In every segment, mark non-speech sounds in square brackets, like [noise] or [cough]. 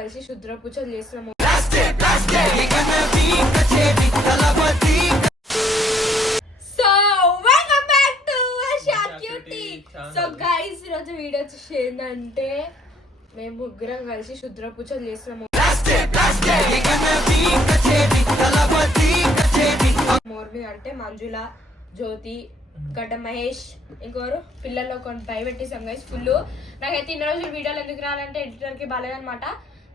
కలిసి శుద్ర పూజలు చేస్తున్నాము. సో గైస్ ఈరోజు వీడియో వచ్చేసి ఏంటంటే మేము ముగ్గురం కలిసి శుద్ర పూజలు చేస్తున్నాము. మోర్మి అంటే మంజుల జ్యోతి గడ్డ మహేష్ ఇంకోరు పిల్లల్లో కొన్ని భయపెట్టేసాం గైస్ ఫుల్ నాకైతే ఇన్ని రోజులు వీడియోలు ఎందుకు రాలంటే ఎడిటర్కి బాగాలేదనమాట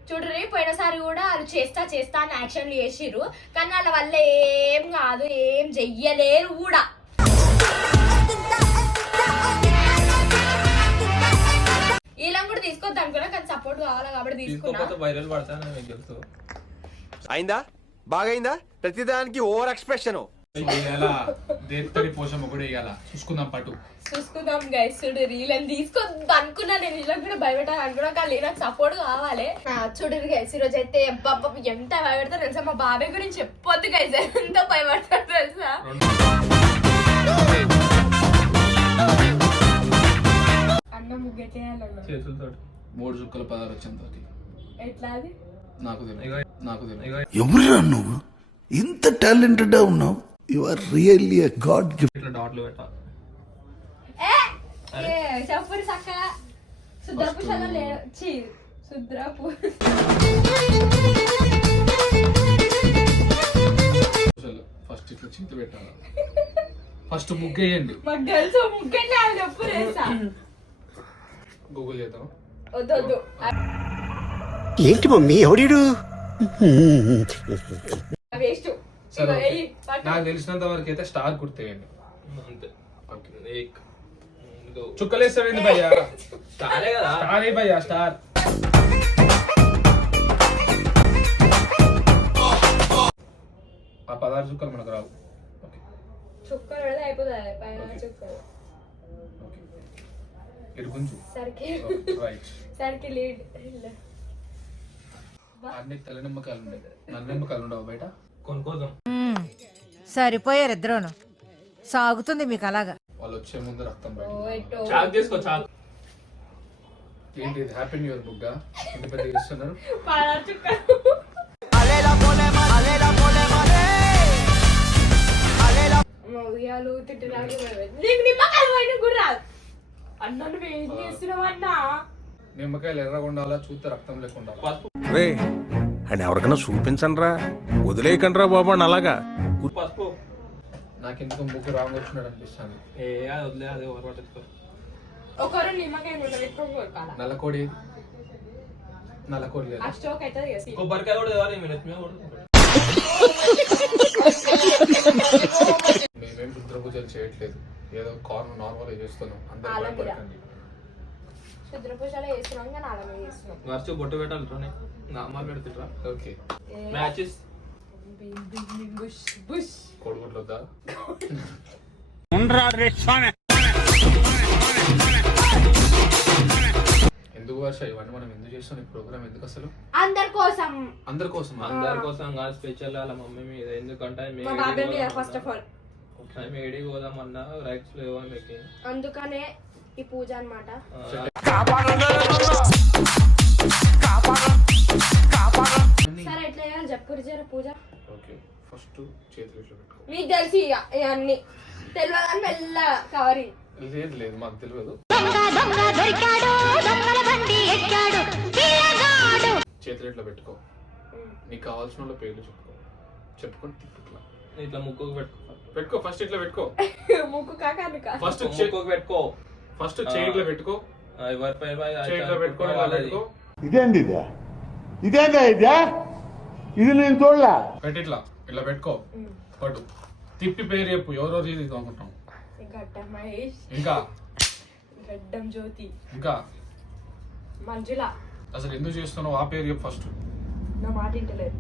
చూడరి పోయినసారి కూడా వాళ్ళు చేస్తా చేస్తా అని యాక్షన్లు చేసిర్రు. కానీ వాళ్ళ వల్ల ఏం కాదు ఏం చెయ్యలేరు కూడా. వీళ్ళని కూడా తీసుకొద్దాం అనుకున్నా కానీ సపోర్ట్ కావాలి కాబట్టి తీసుకున్నా. అయిందా? బాగైందా? ప్రతిదానికి ఓవర్ ఎక్స్ప్రెషన్ చూసుకుందాం పట్టు చూసుకుందాం గైస్ చూడు వీళ్ళని తీసుకొద్దాం అనుకున్నా నేను కూడా అనుకున్నా కానీ నాకు సపోర్ట్ కావాలి. చూడరు గైస్ ఈ రోజు అయితే అబ్బబ్బ ఎంత భయపెడతారు తెలుసా? మా బాబాయ్ గురించి చెప్పొద్దు గైస్ ఎంత భయపడతారు తెలుసా? అన్న ముగ్గెట్టేయాలన్న చేతులతో మూడు చుక్కల పదాలు వచ్చేంత ఎట్లా అది? నాకు తెలియదు. నాకు తెలియదు. ఎవరురా నువ్వు? ఇంత టాలెంటెడ్ ఉన్నావు. You are really a god gift ఇట్లా డాట్లు పెట్టాలి ఏ, ఏ చెప్పరు చక్క శుద్రపుషాలు లేడు. ఛీ శుద్రపు అసలు ఫస్ట్ ఇట్లా చేతి పెట్టాలి? ఫస్ట్ ముగ్గేయండి. మాకు తెలుసు గూగుల్ చేద్దాం వద్దు వద్దు. ఏంటి మమ్మీ ఎవడీడు? వేస్ట్. సరే ఓకే. నాకు తెలిసినంత వరకు అయితే స్టార్ గుర్తేయండి అంతే. ఓకే చుక్కలేస్తావేంది భయ్యా? స్టారే కదా. స్టార్ ఏ భయ్యా స్టార్. ఆ పదహారు చుక్కలు మనకు రావు. ఓకే. చుక్కలు పెడితే అయిపోతుంది పైన చుక్కలు. ఓకే. ఇటు గుంజు. సరికి రైట్. సరికి లీడ్ అన్ని తెల్ల నిమ్మకాయలు ఉంటాయి నల్ల నిమ్మకాయలు ఉండవు బయట. కొనుక్కోదాం. సరిపోయారు ఇద్దరును. సాగుతుంది మీకు అలాగా. వాళ్ళు వచ్చే ముందు రక్తం చాక్ తీసుకో చాక్ ఏంటి ఇది? హ్యాపీ న్యూ ఇయర్ ఇంత పెద్ద ఇస్తున్నారు. ఉయ్యాలు తిట్టడానికి నీకు నిమ్మకాయలు పోయిన కూడా రాదు. అన్న నువ్వు ఏం చేస్తున్నావు అన్నా? నిమ్మకాయలు ఎర్రగా ఉండాలా? చూస్తే రక్తం లేకుండా అని ఎవరికైనా చూపించండి రా వదిలేయకండి రా బాబు అని అలాగా. పసుపు. రాంగ్ వచ్చినాడు అనిపిస్తుంది. ఏ అది వదిలే అది ఎవరు పట్టించుకో. ఒకరు నిమ్మకాయ ముద్ద పెట్టుకొని కొరకాల నల్లకోడి. నల్లకోడి ఆ లేదు స్టోక్ అవుతుంది కదా కొబ్బరికాయ కూడా తేవాలి మీ లక్ష్మి కూడా [laughs] మేమేం రుద్ర పూజలు చేయట్లేదు. ఏదో కార్న్ నార్మల్ చేస్తున్నాం. అందరూ. భయపడకండి. శుద్ర పూజలో చేస్తున్నాం కానీ అలా చేస్తున్నాం. ఖర్చు బొట్టు పెట్టాలి రానే నామాలు పెడుతుంటరా ఓకే. మ్యాచెస్ ఎందుకు వర్ష? ఇవన్నీ మనం ఎందుకు చేస్తాం ఈ ప్రోగ్రామ్ ఎందుకు అసలు? అందరి కోసం. అందరి కోసం? అందరి కోసం కాదు స్పెషల్ వాళ్ళ మమ్మీ మీద. ఎందుకంటే మా బాబాయ్ మీద ఫస్ట్ ఆఫ్ ఆల్ మేము ఏడికి పోదామన్నా రైట్స్ లేవు మీకు? అందుకనే ఈ పూజ అన్నమాట. సరే ఎట్లా చేయాలి? చెప్పు జర పూజ. ఓకే ఫస్ట్ చేతులు ఇట్లా పెట్టుకో. మీకు తెలిసి ఇవన్నీ తెలియదని మెల్ల కవరింగ్ లేదు లేదు మాకు తెలియదు. చేతులు ఇట్లా పెట్టుకో? నీకు కావాల్సిన వాళ్ళ పేర్లు చెప్పుకో. చెప్పుకొని తిప్పు ఇట్లా ఇట్లా ముక్కుకు పెట్టుకో. పెట్టుకో ఫస్ట్ ఇట్లా పెట్టుకో. [laughs] ముక్కు కాక ఫస్ట్ ముక్కుకు పెట్టుకో. ఫస్ట్ చేయిట్లో పెట్టుకో. వాళ్ళది. పెట్టుకో. ఇదేంది ఇదే? ఇదేందా ఇదే? ఇది నేను చూడలే. పెట్టి ఇట్లా ఇలా పెట్టుకో. పట్టు. తిప్పి పేరు చెప్పు ఎవరో ఇది అనుకుంటాం. గడ్డ మహేష్. ఇంకా? గడ్డం జ్యోతి. ఇంకా? మంజుల. అసలు ఎందుకు చేస్తున్నావు? ఆ పేరు చెప్పు ఫస్ట్. నా మాట ఇంటలేదు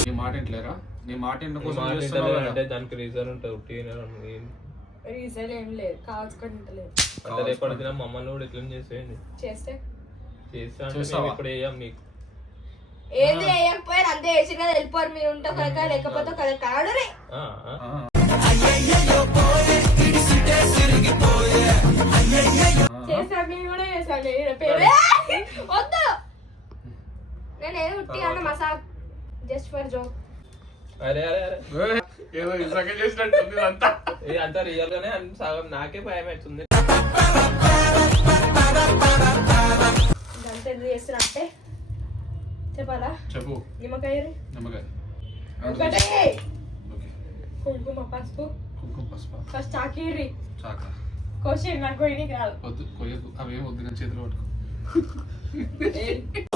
నీ మాట ఇంట్లేరా నీ మాట అంటే దానికి రీజన్ ఉంటుంది రీజన్ ఏం? లేదు కావాల్సుకుంటలేదు అంటే రేపటి దిన మమ్మల్ని కూడా చేసేయండి. చేస్తే? చేస్తా ఇప్పుడు మీకు. ఏది వేయకపోయారు అంతే వేసి కదా వెళ్ళిపోరు. మీరు ఉంటే కనుక లేకపోతే ఒక కాడు రే ఆ, ఆ. కూడా చేసా జస్ట్ అరే అంతా ఇది అంతా రియల్ నాకే భయం అవుతుంది. అంటే చెప్పాలా? చెప్పు. నిమ్మకాయ నిమ్మకాయ. ఒకటే. కుంకుమ పసుపు. కుంకుమ పసుపు? ఫస్ట్ చాకీరి చాక. నాకు కోయనీకి కాదు. వద్దు కోయకు వద్దు నా చేతిలో పట్టుకో. [laughs]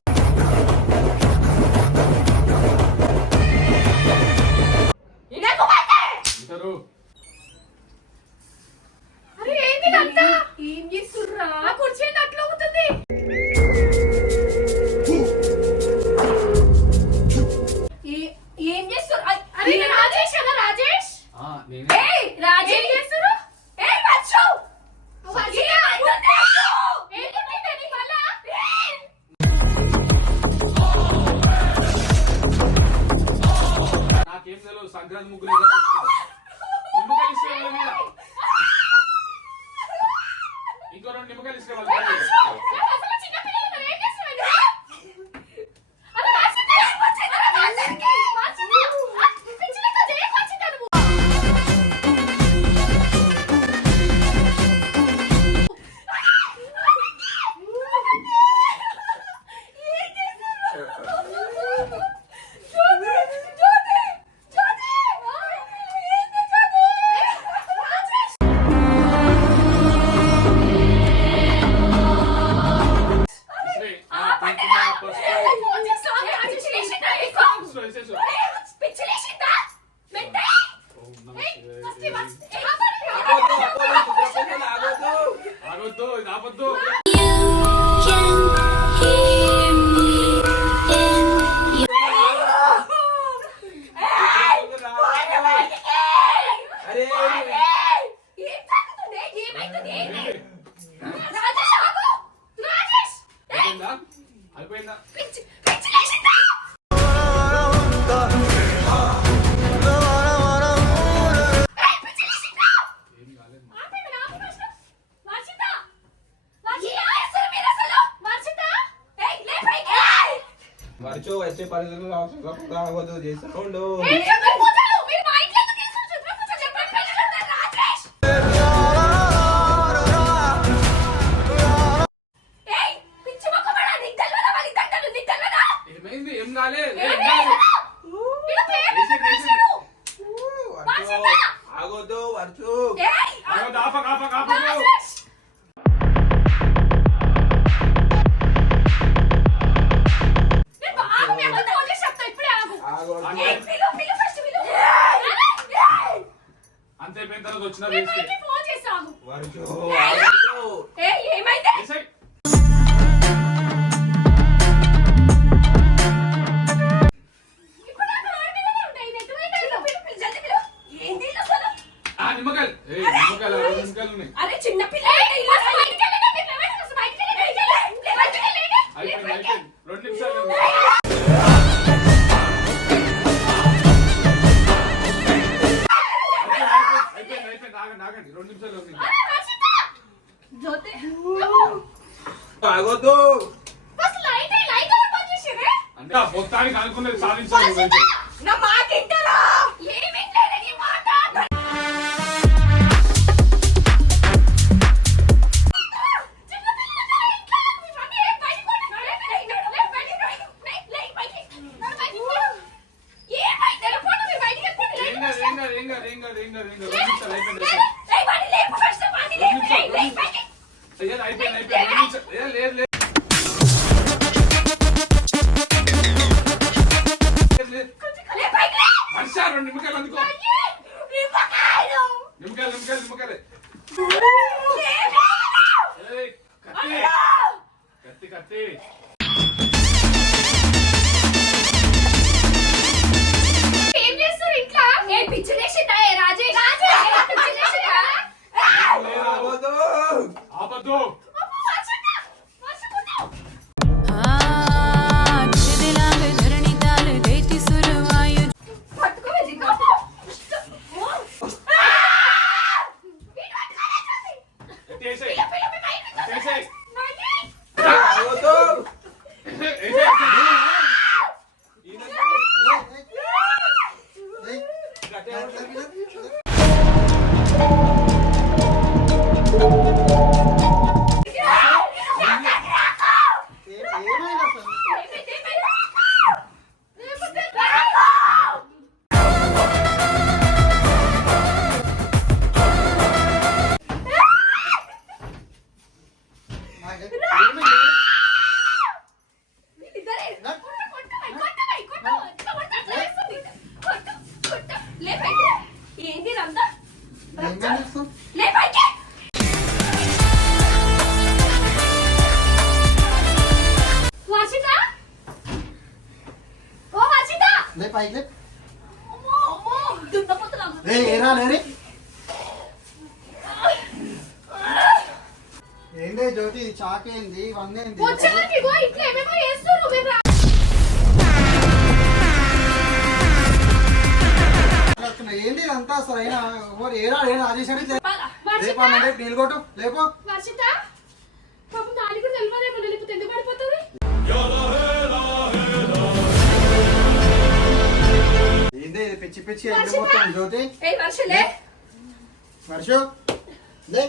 చేశారు? ఏం అట్లా అవుతుంది ఏం అరే రాజేష్ రాజేష్? రాజేష్ నాకేం సంక్రాంతి ముగ్గురు అరే చిన్న పిల్లలు! కాదు ఏం కాదు ఏం కాదు ఏం కాదు. నిమిషాలు అయిపోయింది అయిపోయింది లేదు లేదు ఏందే జ్యోతి చాకేంది వందేంది అసలు అయినా ఎవరు లేరా రాజేశ్వరి? వర్షిత! లేపా నీళ్ళు కొట్టు లేపో. వర్షిత! పాపం దానికి కూడా తెలియదేమో లేకపోతే ఎందుకు పడిపోతుంది? ఏంది ఇది పిచ్చి పిచ్చి మొత్తం జ్యోతి? వర్షలే వర్షు లే.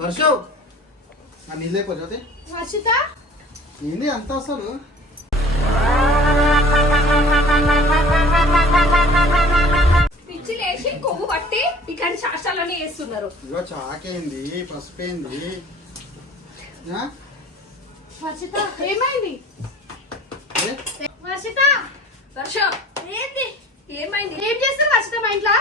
వర్షు ఆ నీళ్ళు లేపో జ్యోతి. వర్షిత! ఏంది అంతా అసలు? కొవ్వు పట్టి ఇట్లాంటి శాస్త్రాలన్నీ చేస్తున్నారు ఇగో చాకేంది పసుపేంది? వర్షిత ఏమైంది? వర్షిత వర్ష. ఏంది? ఏమైంది? ఏం చేస్తారు వర్షిత మా ఇంట్లో?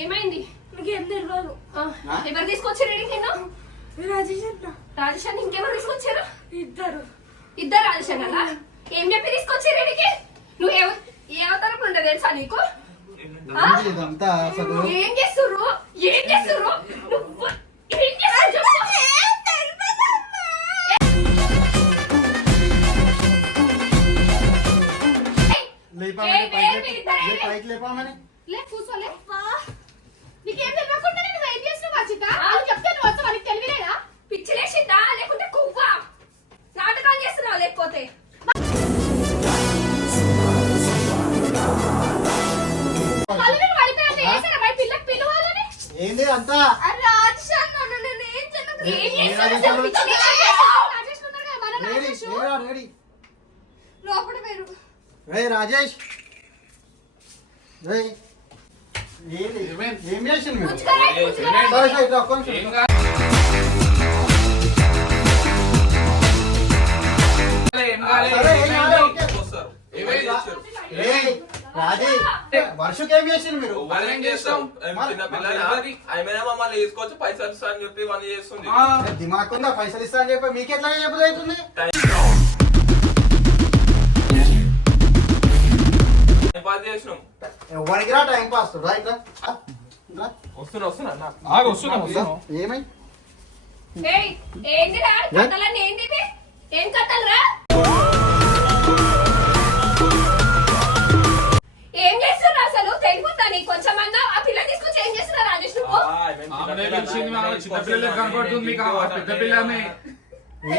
ఏమైంది? నీకేం తెలియదు? ఎవరు తీసుకొచ్చారు నిన్ను? రాజేష్ రాజేష్ అని ఇంకెవరు తీసుకొచ్చారు? ఇద్దరు. ఇద్దరు అన్న ఏం చెప్పి తీసుకొచ్చారు ఇంటికి నువ్వు ఏ అవతారం ఉండదు తెలుసా నీకు? ఏం చేస్తుర్రు రాజేష్. రే ఏం చేసింది మీరు. సరే సరే ఇట్లా రాజీ వర్షకి ఏం చేసింది మీరు? వాళ్ళు ఏం చేస్తాం మమ్మల్ని వేసుకోవచ్చు పైసలు ఇస్తా అని చెప్పి ఇవన్నీ చేస్తుంది దిమాగ్ ఉందా? పైసలు ఇస్తా అని చెప్పి మీకు ఎట్లా చెప్పదు అవుతుంది పాస్ చేసినాం ఎవరికి రా టైం పాస్ రా. ఇట్లా రా. వస్తున్నా వస్తున్నా అన్న. ఆగు, వస్తున్నా, వస్తున్నా. ఏమై? ఏయ్, ఏందిరా? కథలన్నీ ఏంటివి? ఏం కథలురా? ఏం చేస్తున్నా అసలు? తెలియదా నీకు కొంచెం అన్నా ఆ పిల్ల తీసుకొచ్చి ఏం చేస్తున్నా రాజేష్ నువ్వు? ఆమె పిలిచింది, చిన్న పిల్లలే కనపడుతుంది మీకు, ఆ పెద్ద పిల్ల ఆమె. ఏ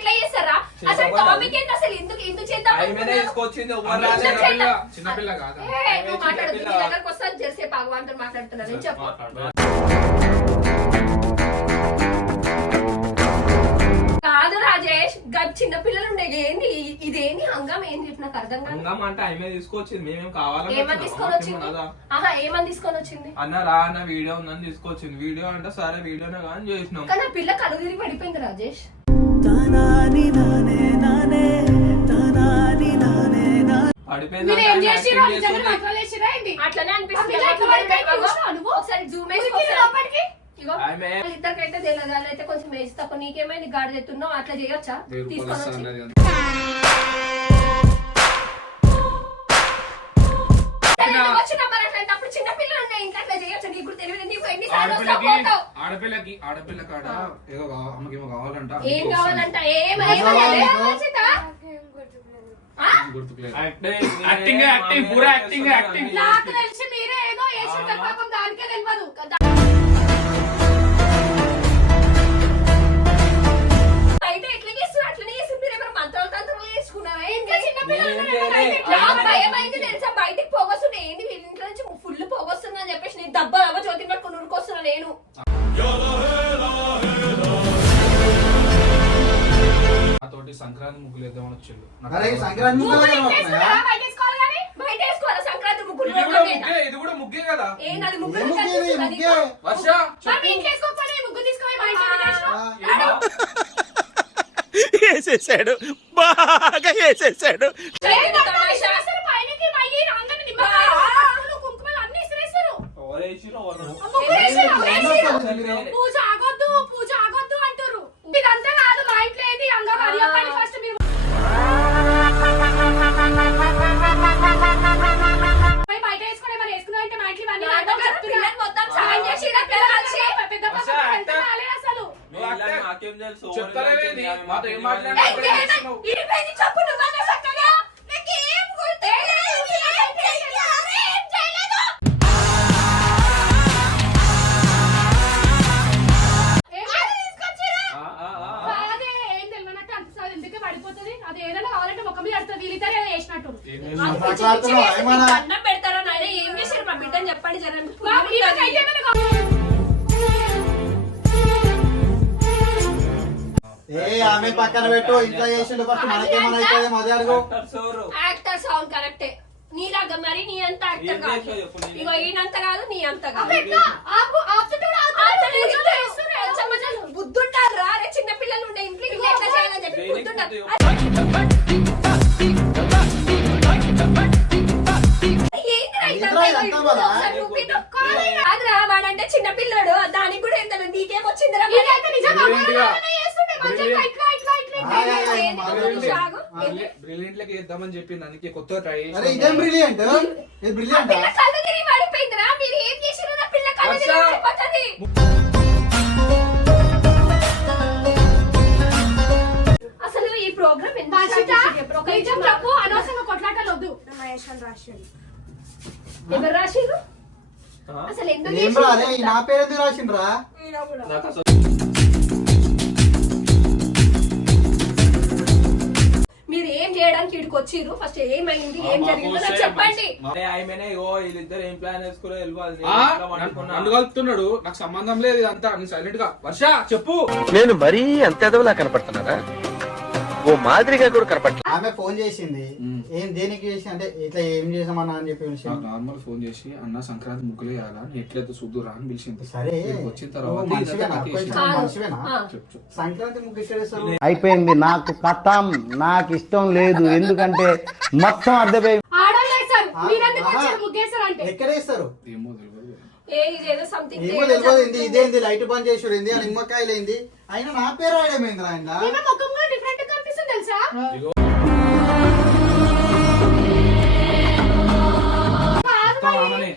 ఎట్లా చేస్తారా? అసలు టాపిక్ ఏంటి? అసలు ఎందుకు ఎందుకు చేద్దాం. చిన్నపిల్ల కాదా? ఏ. దగ్గరకు వస్తా జరిసే భగవంతుడు మాట్లాడుతున్నాను నేను చెప్పు? కాదు రాజేష్ గది చిన్న పిల్లలు ఉండే ఏంది? ఇదేంది హంగం? ఏంది? నాకు అర్థం కాదు. హంగం అంటే ఆమె తీసుకొచ్చింది. మేమేం కావాలని ఏమని తీసుకొని వచ్చింది? ఆహా ఏమని తీసుకొని వచ్చింది? అన్న రా అన్న వీడియో ఉందని తీసుకొచ్చింది. వీడియో అంటే సరే వీడియోనే కానీ చేసినాం. కానీ ఆ పిల్ల కళ్ళు తిరిగి పడిపోయింది రాజేష్. మీరు ఏం నిజంగా ఏంటి? అట్లనే అనిపిస్తుంది. నువ్వు? ఒకసారి జూమ్ వేసి లోపలికి? ఇద్దరికైతే తెలియదు. అయితే కొంచెం ఏజ్ తక్కువ నీకేమైంది? గాడి తెస్తున్నావు అట్లా చేయొచ్చా? తీసుకొని చిన్న పిల్లలు ఉన్నాయి ఇంట్లో అట్లా చేయొచ్చా. నీకు తెలియదు. నీకు ఎన్నిసార్లు వస్తావు ఆడపిల్లకి పోతావు. ఆడపిల్లకి ఆడపిల్ల కాడ ఏదో కా- ఆమెకి ఏమో కావాలంట. ఏం అందుకోసం. కావాలంట? ఏం? ఆ? గుర్తుకులేదు? యాక్టింగ్ యాక్టింగ్, యాక్టింగ్, పూరా యాక్టింగ్, యాక్టింగ్. నాకు తెలిసి మీరే ఏదో వేసింటారు పాపం దానికే తెలియదు. బయటికి వీళ్ళ ఇంట్లో నుంచి ఫుల్ పోగొస్తుంది అని చెప్పేసి నేను దెబ్బ దెబ్బ జ్యోతి పట్టుకుని ఉరుకొస్తున్నా నేను. నాతోటి సంక్రాంతి ముగ్గులు వేద్దామని వచ్చిండు. అరే. సంక్రాంతి ముగ్గులు ఇది కూడా. ముగ్గే ఇది కూడా ముగ్గే కదా? వర్ష మరి మీ ఇంట్లో వేసుకోకపోతే ఈ ముగ్గు తీసుకొని మా ఇంట్లో ఎందుకు వేసినావు? వేసేసాడు బాగా వేసేసాడు వాళ్ళు. పూజ ఆగొద్దు పూజ ఆగొద్దు అంటారు ఇదంతా కాదు మా ఇంట్లో ఫస్ట్ మీరు బయట మరి వేసుకున్నా అంటే మా ఇంట్లో ఇవన్నీ మొత్తం చేసి పెద్ద అసలు పక్కన అంటే- రాలేదు అసలు నువ్వు అంటే మాకేం తెలుసు చెప్తలేవేంది? మాతో ఏం ఏయ్, ఇంట్లో చేసిండు ఫస్ట్ మనకేమైనా అవుతుందేమో అదే అడుగు. యాక్టర్ సౌండ్ కరెక్టే నీలాగా మరి నీ అంత యాక్టర్ కాదు. ఇగో ఈయనంత కాదు నీ అంత కాదు. బ్రిలియంట్ లకి వేద్దామని చెప్పింది అందుకే కొత్త ట్రై అరే ఇదేం బ్రిలియంట్ ఇది పడిపోయిందిరా మీరు ఏం నా పిల్ల. పడిపోతుంది అసలు ఈ ప్రోగ్రామ్ ఎంత చెప్పు అనవసరంగా కొట్లాటలు వద్దు ఎవరు రాసిర్రు ఆ? అసలు ఎందుకు నా పేరు ఎందుకు రాసిండ్రా? నాకు అసలు మీరు ఏం చేయడానికి ఇక్కడికి వచ్చిర్రు? ఫస్ట్ ఏమైంది? ఏం జరిగిందో నాకు చెప్పండి. నన్ను- నన్ను కలుపుతున్నాడు. నాకు సంబంధం లేదు ఇదంతా. నేను సైలెంట్గా. వర్ష చెప్పు. నేను మరీ అంత ఎదవలా కనపడుతున్నారా ఓ మాదిరిగా కూడా ఆమె ఫోన్ చేసింది. ఏం దేనికి చేసి అంటే ఇట్లా ఏం చేసామన్నా అని చెప్పి నాకు. నార్మల్ ఫోన్ చేసి అన్న సంక్రాంతి ముగ్గులు వేయాలా? ఎట్లయితే అని పిలిచింది. సరే. ఇక్కడికి వచ్చిన నువ్వు తర్వాత మనిషివేనా? ఇదంతా కొంచెం కేసు. కాదు. మనిషివేనా? ఆ. చెప్పు చెప్పు. సంక్రాంతి ముగ్గు వేస్తారు? అయిపోయింది. నాకు కథం నాకు ఇష్టం లేదు. ఎందుకంటే మొత్తం అర్థమైంది ఆడోళ్ళు వేస్తారు. ఆ, మీరెందుకు ఆహా. వచ్చారు ముగ్గేస్తారు అంటే? ఎక్కడ వేస్తారు? ఏమో తెలియదు ఏ ఇదేదో సంథింగ్ ఏమో తెలియదు ఏంది ఇదేంది? లైట్ బంద్ చేసుడు ఏంది? నిమ్మకాయలు ఏంది అయినా నా పేరు ముఖం కూడా డిఫరెంట్ కనిపిస్తుంది తెలుసా.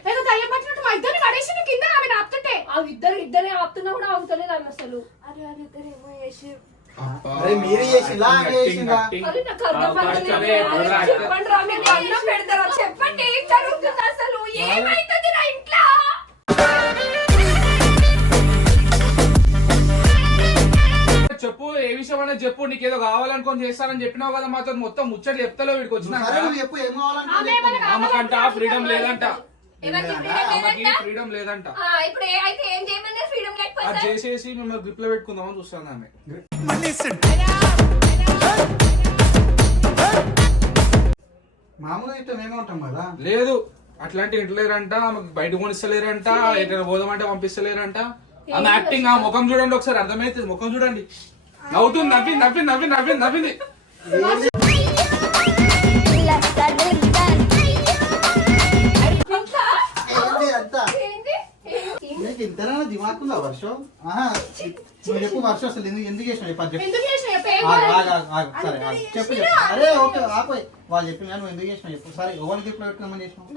ఏదో దయ్యం పట్టినట్టు మా ఇద్దరిని పడేసిండు కింద ఆమె ఆపుతుంటే ఆ ఇద్దరు ఇద్దరే ఆపుతున్నా కూడా ఆగుతలేదు అన్న అసలు. అరే ఏమో మీరే? ఆమె నాకు అర్థం కావట్లేదు. ఎవరు చెప్పండి రా మీరు అన్నం పెడతారా? చెప్పండి ఏం జరుగుతుంది అసలు? ఏమైతుంది నా ఇంట్లో? ఏ విషయం అనేది చెప్పు నీకేదో కావాలనుకో పెట్టుకొని చేస్తానని చెప్పినావు కదా మాతో మొత్తం ముచ్చట్లు చెప్తలేవు వీడికి నువ్వు చెప్పు ఏం ఏమన్నా ఆమెకంట ఫ్రీడమ్ లేదంట. ఎవరికి freedom ఆమెకి లేదంట? ఫ్రీడమ్ లేదంట. ఆ, ఇప్పుడు ఏ- అయితే ఏం చేయమన్నారు ఫ్రీడమ్ అది లేకపోతే చేసేసి మిమ్మల్ని గ్రిప్లో పెట్టుకుందామని చూస్తాను ఆమె. మామూలుగా ఇట్లా మేమే ఉంటాం కదా. లేదు. అట్లాంటి ఇంటలేరంట ఆమెకు బయట కొనిస్తలేరంట ఎక్కడ పోదామంటే పంపిస్తలేరంట. ఆమె యాక్టింగ్ ఆ ముఖం చూడండి ఒకసారి అర్థమైతుంది ముఖం చూడండి. నవ్వుతుంది నవ్వింది నవ్వింది నవ్వింది నవ్వింది నవ్వింది ఇంతనా దిమాకుందా వర్షం ఆహా నువ్వు చెప్పు వర్షం అసలు ఎందుకు ఎందుకు చేసిన చెప్పు అరే ఓకే ఆపోయి వాళ్ళు చెప్పిన నువ్వు ఎందుకు చేసినావు చెప్పు సరే ఎవరికి ఇప్పుడు పెట్టుకోమని చేసినావు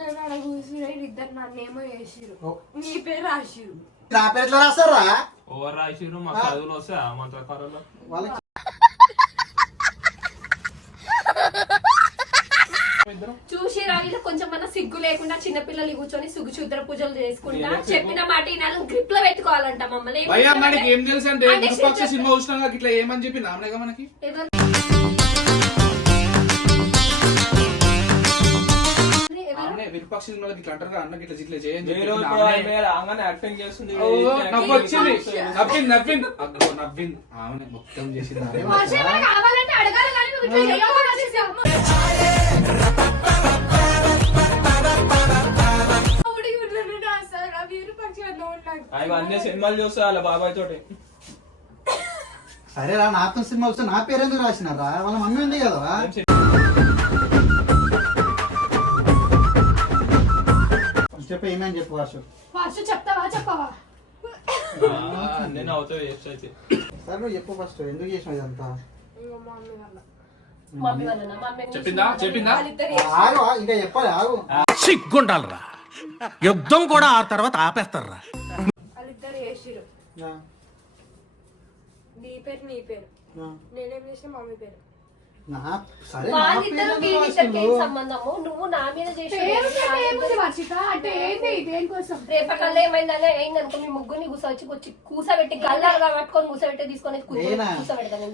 ఇద్దరు నన్నేమో చేసిరు. నీ పేరు రాసిరు నా పేరు ఎట్లా రాస్తారా ఓవర్ రాసిరు మా చదువులు వస్తే మంత్రకారంలో వాళ్ళకి చూసి రావిలో కొంచెం మన సిగ్గు లేకుండా చిన్న పిల్లలు కూర్చొని సుగు శుద్ర పూజలు చేసుకుంటా. చెప్పిన మాట ఈనాడు గ్రిప్లో పెట్టుకోవాలంట మమ్మల్ని. ఏం భయ్యా చెప్తున్నారంటే- మనకి ఏం తెలుసు అంటే సినిమా చూసినా ఇట్లా ఏమని చెప్పి నామనేగా మనకి? ఎవరు- విరూపాక్ష సినిమాకి ఇట్లా అంటారు కదా, అన్నకి ఇట్లా ఇట్లా చేయని యాక్టింగ్ చేస్తుంది. ఓ, నవ్వు వచ్చింది. నవ్వింది నవ్వింది. అగ్గో నవ్వింది. ఆమెనే మొత్తం చేసింది ఆమె. అవి అన్ని సినిమాలు చూస్తా వాళ్ళ బాబాయ్ తోటి. సరే రా నాతో సినిమా వస్తే నా పేరు ఎందుకు రాసినారా? వాళ్ళ మమ్మీ ఉంది కదా. చెప్పు ఏమని చెప్పు వర్షం? వర్షం చెప్తావా చెప్పవా? నేను అవుతావు చేస్తా అయితే. సరే నువ్వు చెప్పు ఫస్ట్ ఎందుకు చేసినావు ఇదంతా? చెప్పిందా? చెప్పిందా? ఆగు ఆగు, ఇంకా చెప్పాలి ఆగు. సిగ్గుండాలరా. యుద్ధం కూడా ఆ తర్వాత ఆపేస్తారా? వాళ్ళిద్దరు చేసిరు ఆ, నీ పేరు నీ పేరు. ఆ. నేనేం చేసిన మమ్మీ పేరు. వాళ్ళిద్దరు వీళ్ళిద్దరికి ఏం? సంబంధము? నువ్వు నా మీద చేసిన చెప్పి అంటే ఏంటి దేనికోసం ఏమైందనే అయిందనుకో మీ ముగ్గురిని కూసొచ్చి కూర్చి కూసబెట్టి గల్లాలుగా పట్టుకొని కూసబెట్టి తీసుకొని? కూసబెడతాను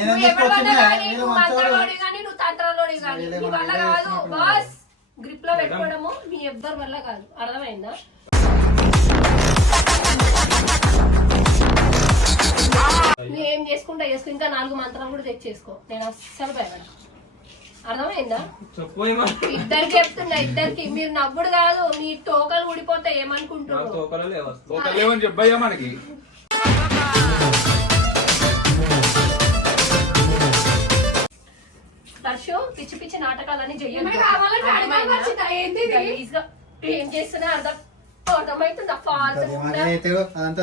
నువ్వు వచ్చినా? కానీ నువ్వు. మంత్రలోడి కానీ నువ్వు తంత్రలోడి కానీ వీళ్ళే నీ మన వల్ల వీళ్ళే కాదు. బాస్ గ్రిప్లో పెట్టుకోవడము మీ ఎవ్వరి వల్ల కాదు. అర్థమైందా? నువ్వు ఏం చేసుకుంటా చేసుకో ఇంకా నాలుగు మంత్రాలు కూడా తెచ్చేసుకో నేను అస్సలు భయపడ అర్థమైందా? ఇద్దరికి చెప్తున్నా ఇద్దరికి. మీరు నవ్వుడు కాదు మీ టోకలు ఊడిపోతే నాకు ఏమనుకుంటున్నారు తోకలు చెప్పయ్యా మనకి. దర్శు పిచ్చి పిచ్చి నాటకాలని ఇది? ఏం చేస్తున్నా అర్థం అర్థమవుతుందా? ఫాల్తు అదంతా